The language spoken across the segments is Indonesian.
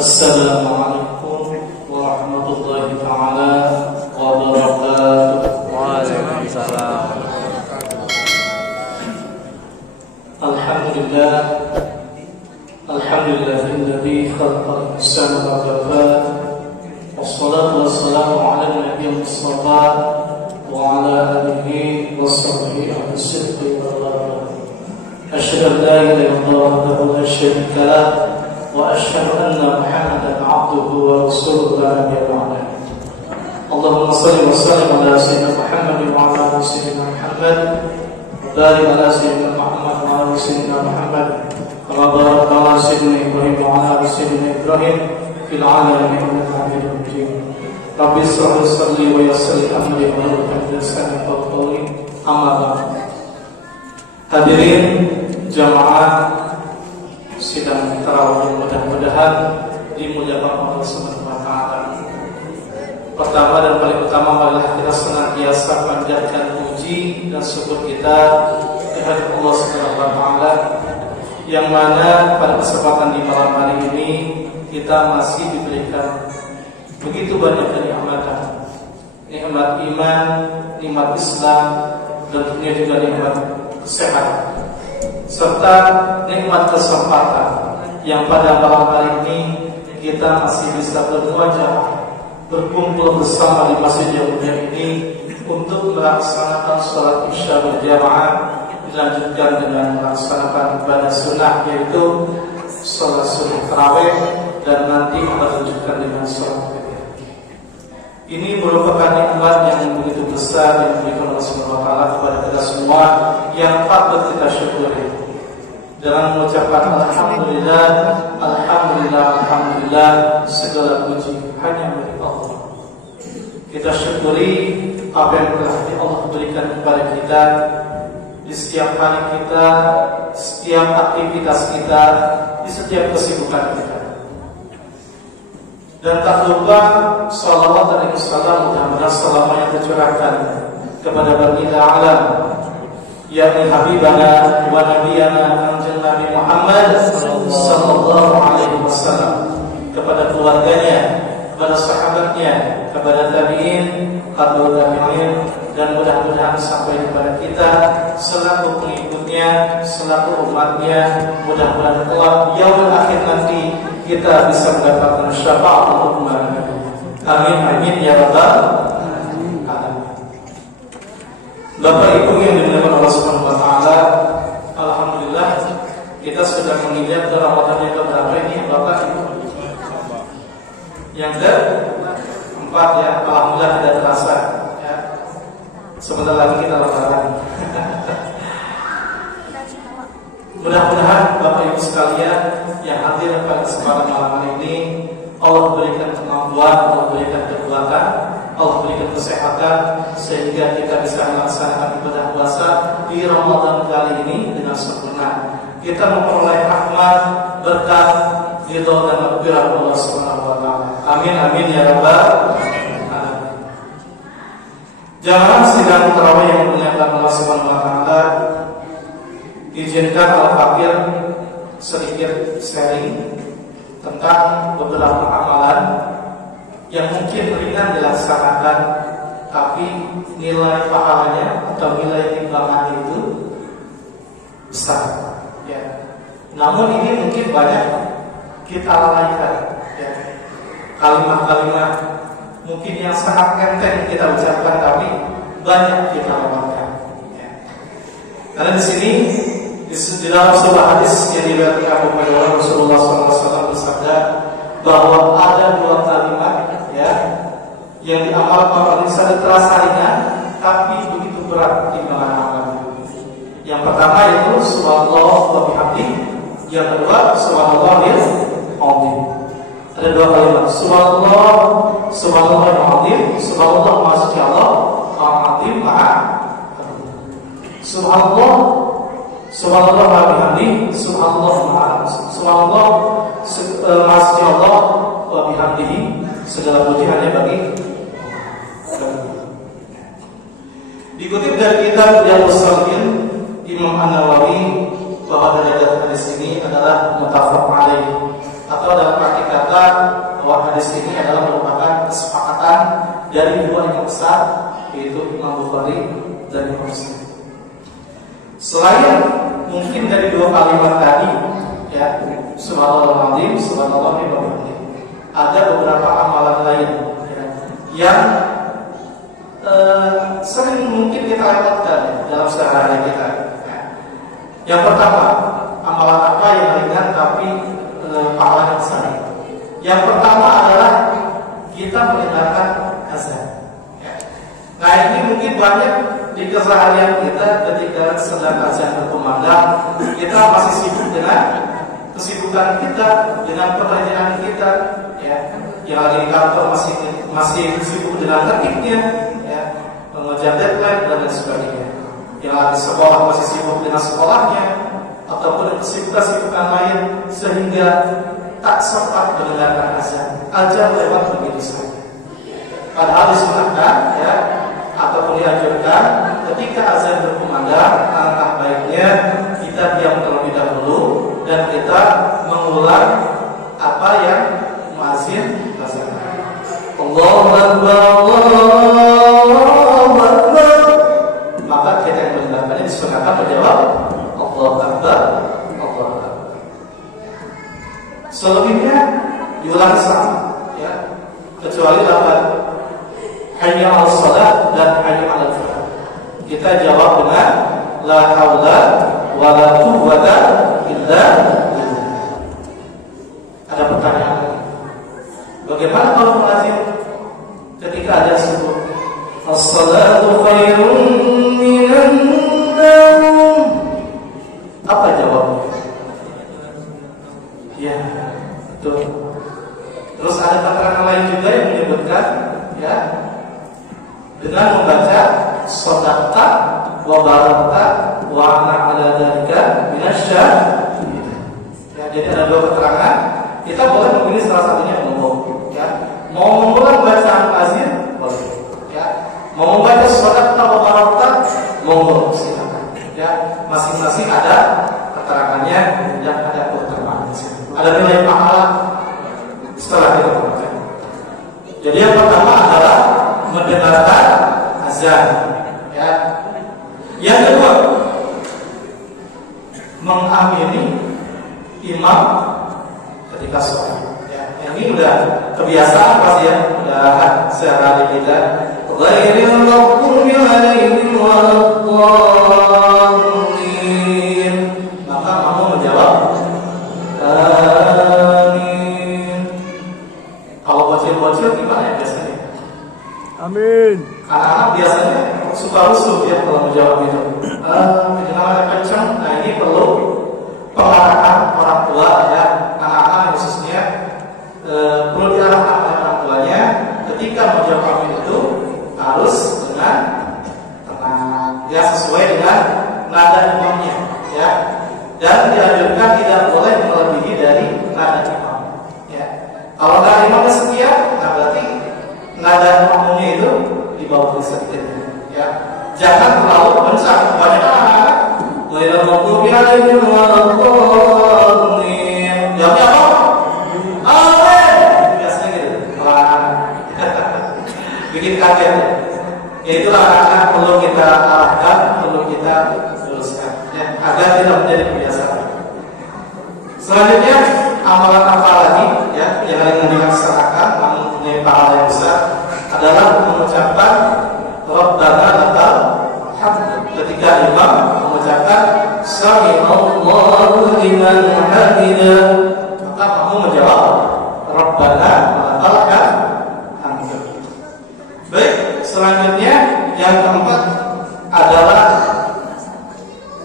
Assalamualaikum warahmatullahi taala wabarakatuh. Waalaikumsalam. Alhamdulillah, alhamdulillahilladzi khalaqal insana wa kafaa. Wassalatu wassalamu ala nabiyyil mustafa wa ala alihi washabbihi as-siddiqin Allah. Asyhadu an la ilaha illallah wahdahu la syarika lah wa asyhadu anna Muhammadan abduhu wa rasuluhu la nabiyya ba'dahu. Allahumma shalli wa sallim ala sayyidina Muhammad wa ala ali sayyidina Muhammad wa barik ala sayyidina Muhammad wa ala sayyidina Muhammad kama barakta ala sayyidina Ibrahim wa ala ali sayyidina Ibrahim fil alamin innaka Hamidum Majid. Rabbi shrah li sadri wa yassir li amri wa hlul 'uqdatam min lisani yafqahu qawli. Amma ba'd. Hadirin jamaah sidang tarawih, mudah-mudahan dimuliakan Allah Subhanahu wa taala. Pertama dan paling utama adalah kita senantiasa panjatkan puji dan syukur kita kepada Allah Subhanahu wa taala, yang mana pada kesempatan di malam hari ini kita masih diberikan begitu banyak kenikmatan, nikmat iman, nikmat Islam, dan tentunya juga nikmat kesehatan serta nikmat kesempatan yang pada malam hari ini kita masih bisa bermuajah, berkumpul bersama di Masjid yang mulia ini untuk melaksanakan sholat isya berjamaah, dilanjutkan dengan melaksanakan ibadah sunnah yaitu sholat sunnah tarawih, dan nanti kita lanjutkan dengan sholat witir. Ini merupakan nikmat yang begitu besar yang diberikan oleh Subhanahu wa taala kepada kita semua, yang patut kita syukuri dengan mengucapkan alhamdulillah, alhamdulillah, alhamdulillah, segala puji hanya milik Allah. Kita syukuri apa yang telah Allah berikan kepada kita di setiap hari kita, setiap aktivitas kita, di setiap kesibukan kita. Dan tak lupa salawat dan salam mudah-mudahan selamanya tercurahkan kepada baginda alam, yakni habibana wa nabiyana anjil Nabi Muhammad sallallahu alaihi wasallam, kepada keluarganya, kepada sahabatnya, kepada tabi'in, tabi'ut tabi'in, dan mudah-mudahan sampai kepada kita selaku pengikutnya, selaku umatnya. Mudah-mudahan kelak yaumul akhir nanti kita bisa mendapatkan syafaat untuk Nabi. Amin amin ya rabbal alamin. Bapak Ibu yang dimuliakan Allah Subhanahu wa taala, alhamdulillah kita sudah menginjak ke Ramadan yang keberapa ini Bapak Ibu? Yang keempat ya, alhamdulillah tidak terasa ya. Sebentar lagi kita lebaran. Mudah-mudahan Bapak Ibu sekalian yang hadir pada kesempatan malam hari ini, Allah berikan kemampuan, Allah berikan kekuatan, Allah berikan kesehatan, sehingga kita bisa melaksanakan ibadah puasa di Ramadan kali ini dengan sempurna. Kita memperoleh rahmat, berkah, ridho dan maghfirah Allah Subhanahu wa taala. Amin amin ya rabbal alamin. Jamaah sidang tarawih yang dimuliakan Allah Subhanahu wa taala, izinkan Al-Fakir sedikit sharing tentang beberapa amalan yang mungkin ringan dilaksanakan, tapi nilai pahalanya atau nilai timbangan itu besar ya. Namun ini mungkin banyak kita lalaikan ya. Kalimat-kalimat mungkin yang sangat enteng kita ucapkan, tapi banyak kita lewatkan ya. Karena di sini di dalam sebuah hadis yang diriwayatkan oleh Rasulullah SAW bersabda bahwa ada dua kalimat ya yang diamalkan oleh insan terasa ringan tapi begitu berat timbangan amal. Yang pertama yaitu subhanallah wa bihamdihi, yang kedua subhanallahil azim. Ada dua kalimat, subhanallah, subhanallahil azim, subhanallah maha suci Allah, azim maha. Subhanallah, subhanallah wa bihamdihi, subhanallah maha suci Allah wa bihamdihi, segala puji hanya bagi. Dikutip dari kitab Riyadhus Shalihin Imam An-Nawawi bahwa derajat hadis ini adalah muttafaq alaih, atau dalam arti kata bahwa hadis ini adalah merupakan kesepakatan dari dua imam besar, yaitu Imam Bukhari dan Imam Muslim. Selain mungkin dari dua kalimat tadi, ya, subhanallahil azim, subhanallahil bihamdihi, ada beberapa amalan lain, ya, yang sering mungkin kita lewatkan dalam sehari-hari kita. Ya. Yang pertama, amalan apa yang ringan tapi pahala yang besar? Yang pertama adalah kita mendengarkan azan. Ya. Nah, ini mungkin banyak di keseharian kita ketika sedang azan berkumandang, kita masih sibuk dengan kesibukan kita, dengan pekerjaan kita, ya. Yang lagi di kantor masih sibuk dengan tertibnya, ya, mengejar deadline dan lain sebagainya. Yang lagi sekolah masih sibuk dengan sekolahnya, ataupun kesibukan lain, sehingga tak sempat mendengarkan azan. Azan lewat begitu saja. Padahal disunahkan, ya, ataupun dianjurkan ketika azan berkumandang, alangkah baiknya kita diam terlebih dahulu dan kita mengulang apa yang muazin azankan. Allahu Akbar, Allahu Akbar. Maka kita yang mendengarkannya disunahkan menjawab Allahu Akbar, Allahu Akbar. Selebihnya diulang sama, ya, kecuali dapat hayya 'alas shalah dan hayya 'alal falah. Kita jawab dengan la haula wa la quwwata illa billah. Ada pertanyaan lagi. Bagaimana kalau muadzin ketika ada sebut as-salatu khairun minan naum? Apa jawabnya? Ya, betul. Terus ada keterangan lain juga yang menyebutkan, ya, dengan membaca shadaqta wa barakta wa ana ala dzalika minasyahidin. Ya, jadi ada dua keterangan. Kita boleh memilih salah satunya umum, ya. Mau mengulang bacaan azan boleh, ya. Mau membaca shadaqta wa barakta monggo silakan. Ya, masing-masing ada keterangannya dan ada keutamaan. Ada nilai pahala setelah kita baca. Jadi yang pertama adalah mendengarkan azan, ya. Yang kedua, mengamini imam ketika sholat. Ya, ini udah kebiasaan pasti, ya, udah sehari kita. Ghairil maghdubi 'alaihim waladdallin. Maka kamu menjawab amin. Kalau bocil-bocil gimana ya biasanya? Amin. Anak-anak biasanya suka rusuh ya kalau menjawab itu. Namanya kencang. Nah, ini perlu pengarahan orang tua, ya. Anak-anak khususnya perlu diarahkan oleh orang tuanya ketika menjawab amin itu harus dengan tenang, ya, sesuai dengan nada imamnya, ya. Dan dianjurkan tidak boleh melebihi dari nada imam, ya. Kalau nada imamnya sekian, nah berarti nada imamnya itu di bawah sedikit, ya. Jangan terlalu kencang, kebanyakan anak-anak ghairil maghdubi 'alaihim waladdallin. Jawabnya apa? Amin. Biasanya gitu. Bikin kaget. Ya, itulah anak-anak perlu kita arahkan, perlu kita luruskan, ya, agar tidak menjadi kebiasaan. Selanjutnya, amalan apa lagi, ya, yang ingin dilaksanakan namun punya pahala yang besar adalah mengucapkan Rabbana lakal hamd ketika imam mengucapkan Sami'allahu liman hamidah, maka kamu menjawab Rabbana lakal hamd. Baik, selanjutnya yang keempat adalah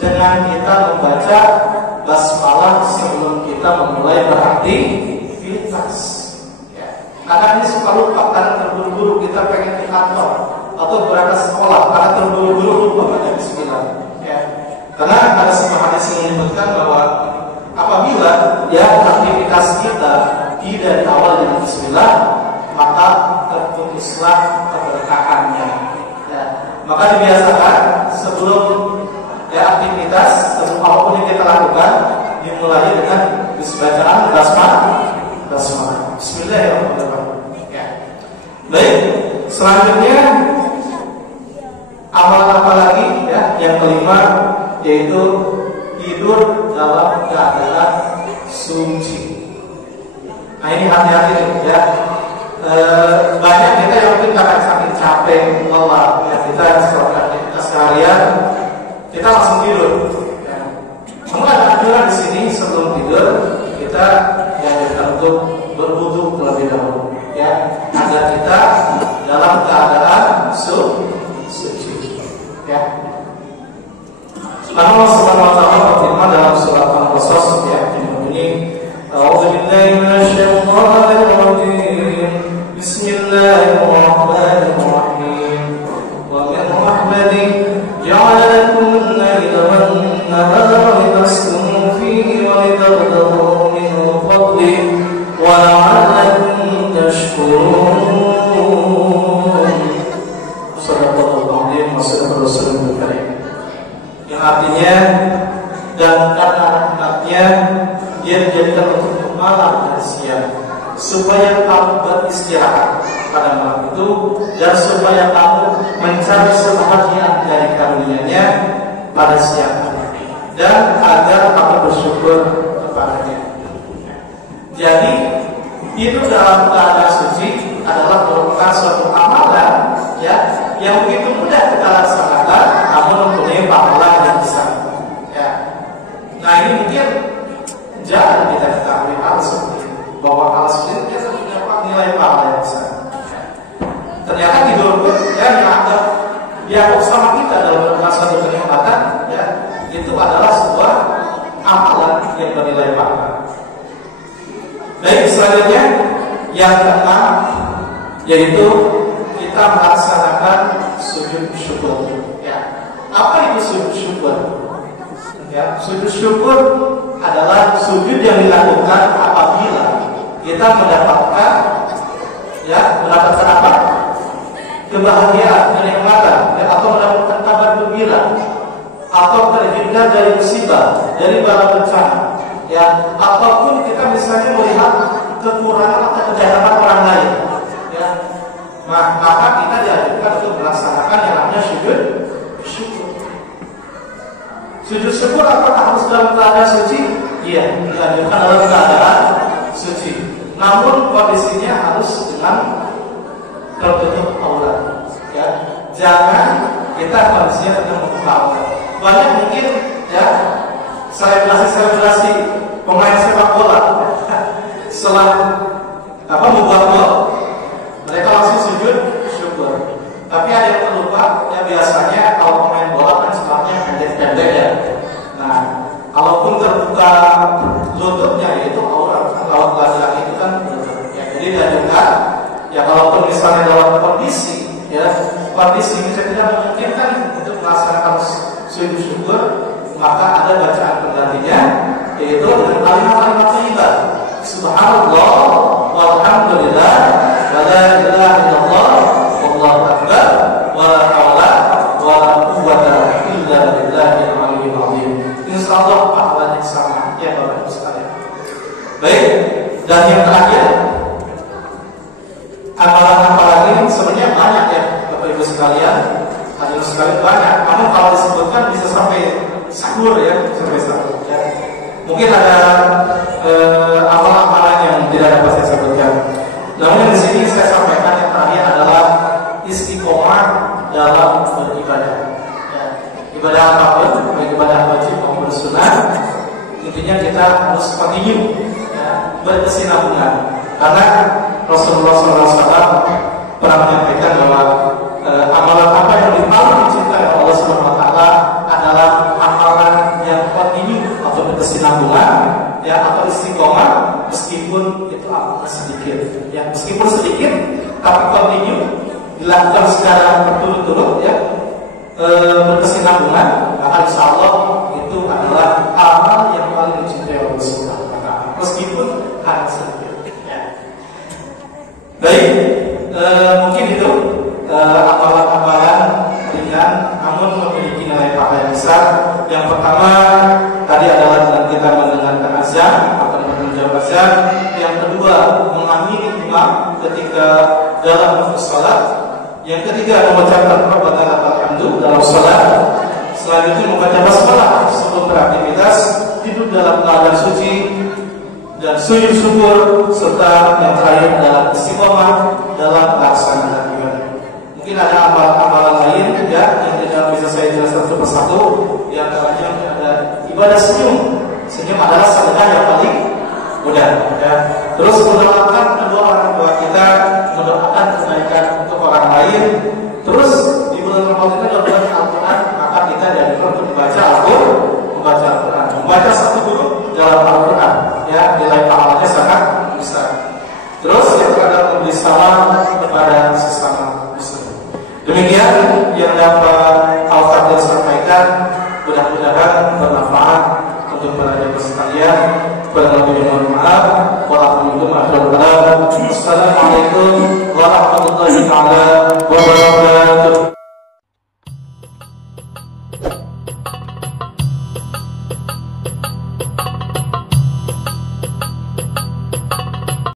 dengan kita membaca basmalah sebelum kita memulai beraktivitas, ya. Karena ini suka lupa karena terburu-buru kita pengen ke kantor atau berangkat sekolah karena terburu-buru lupa baca bismillah, ya. Karena ada sebuah hadis yang menyebutkan bahwa apabila, ya, aktivitas kita tidak awal dengan bismillah, maka terputuslah keberkahannya, ya. Maka dibiasakan sebelum, ya, aktivitas, sebelum apapun yang kita lakukan dimulai dengan bacaan basmalah. Bismillahirrahmanirrahim. Ya. Baik, selanjutnya amalan apa lagi ya? Yang kelima yaitu tidur dalam keadaan suci. Nah ini hati-hati ya. Banyak kita yang mungkin karena saking capek, lelah, ya kita setelah kita seharian kita langsung tidur. Ya. Namun ada anjuran di sini sebelum tidur kita untuk berwudu terlebih dahulu, ya, agar kita dalam keadaan suci. Ya. Allah Subhanahu wa taala berfirman dalam surat Al-Qasas ya, ini A'udzubillahi minasyaitonir rajim. Bismillahirrahmanirrahim. Wa min rahmatihi ja'ala lakum al-laila wan-nahara litaskunu fihi wa litabtaghu min fadlihi wa la'allakum tashkurun. Shadaqallahu al-'azim wa sadaqallahu rasulul karim. Yang artinya dan karena rahmatnya dia dijadikan untuk malam dan siang supaya kamu beristirahat pada malam itu dan supaya kamu mencari sebahagian dari karunia-Nya pada siang hari dan agar kamu bersyukur kepadanya. Jadi itu dalam keadaan suci adalah merupakan suatu amalan ya yang begitu mudah kita laksanakan namun mempunyai pahala yang besar. Ya. Nah ini mungkin jarang kita ketahui hal seperti ini, bahwa hal seperti ini biasa punya nilai pahala yang besar. Ya. Ternyata tidur pun ya dianggap dianggap sama kita dalam melakukan suatu kenikmatan ya itu adalah sebuah amalan yang bernilai pahala. Baik, selanjutnya yang keenam yaitu kita melaksanakan sujud syukur. Ya. Apa itu sujud syukur? Ya, sujud syukur adalah sujud yang dilakukan apabila kita mendapatkan apa? Kebahagiaan, kenikmatan, ya, atau mendapatkan kabar gembira, atau terhindar dari musibah, dari bala bencana, ya, ataupun kita misalnya melihat kekurangan atau kejahatan orang lain, ya, maka kita dianjurkan untuk melaksanakan yang namanya sujud syukur. Sujud syukur apakah harus dalam keadaan suci? Iya, dianjurkan dalam keadaan suci. Namun kondisinya harus dengan tertutup aurat. Ya, jangan kita kondisinya dengan membuka aurat. Banyak mungkin ya selebrasi pemain sepak bola setelah membuat gol mereka langsung sujud syukur. Tapi ada yang terlupa ya biasanya kalau pemain bola kan sebabnya pendek-pendek ya. Nah, kalaupun terbuka lututnya yaitu aurat laki-laki itu kan lutut. Ya, jadi dianjurkan ya kalaupun misalnya dalam kondisi bisa tidak memungkinkan untuk melaksanakan sujud syukur, maka ada bacaan penggantinya yaitu dengan kalimat-kalimat thayyibah. Subhanallah walhamdulillah wa la ilaha illallah wallahu akbar wa la haula wa la quwwata illa billahil aliyyil azim. Insyaallah pahalanya sama ya Bapak Ibu sekalian. Baik, dan yang terakhir amalan-amalan ini sebenarnya banyak ya Bapak Ibu sekalian. Hadirin sekalian banyak. Namun kalau disebutkan bisa sampai sahur ya, sampai sahur ya. Mungkin ada amalan-amalan yang tidak dapat saya sebutkan. Namun di sini saya sampaikan yang terakhir adalah istiqomah dalam beribadah. Ya. Ibadah apapun, baik ibadah wajib maupun sunnah, intinya kita harus continue ya, berkesinambungan. Karena Rasulullah SAW pernah menyampaikan bahwa amalan apa yang paling dicintai oleh Allah SWT adalah amalan yang continue atau berkesinambungan ya, atau istiqomah meskipun itu amalnya sedikit ya, meskipun sedikit tapi continue dilakukan secara berturut-turut ya, berkesinambungan, maka insyaallah itu adalah amal yang paling dicintai oleh Allah SWT meskipun hanya sedikit ya. Baik, mungkin itu amalan-amalan ringan namun memiliki nilai pahala yang besar. Yang pertama tadi adalah dengan kita mendengarkan azan atau ketika dalam sholat. Yang ketiga mengucapkan Rabbana lakal hamdu dalam sholat. Selanjutnya membaca basmalah sebelum beraktivitas, hidup dalam keadaan suci dan sujud syukur, serta yang terakhir adalah istiqomah dalam pelaksanaan ibadah. Mungkin ada amalan-amalan lain ya yang tidak bisa saya jelaskan satu persatu. Yang antaranya ada ibadah senyum. Senyum adalah sedekah yang paling mudah ya. Terus mendoakan kedua orang tua kita, mendoakan kebaikan untuk orang lain. Terus di bulan Ramadan kita belajar Al-Quran, maka kita dianjurkan untuk membaca Al-Quran, membaca satu huruf dalam Al-Quran ya, nilai pahalanya sangat besar. Terus yang terhadap memberi salam kepada sesama muslim. Demikian yang dapat Al-Fadil sampaikan, mudah-mudahan bermanfaat untuk para jemaah sekalian. Kurang lebih mohon maaf. Wassalamualaikum warahmatullahi wabarakatuh.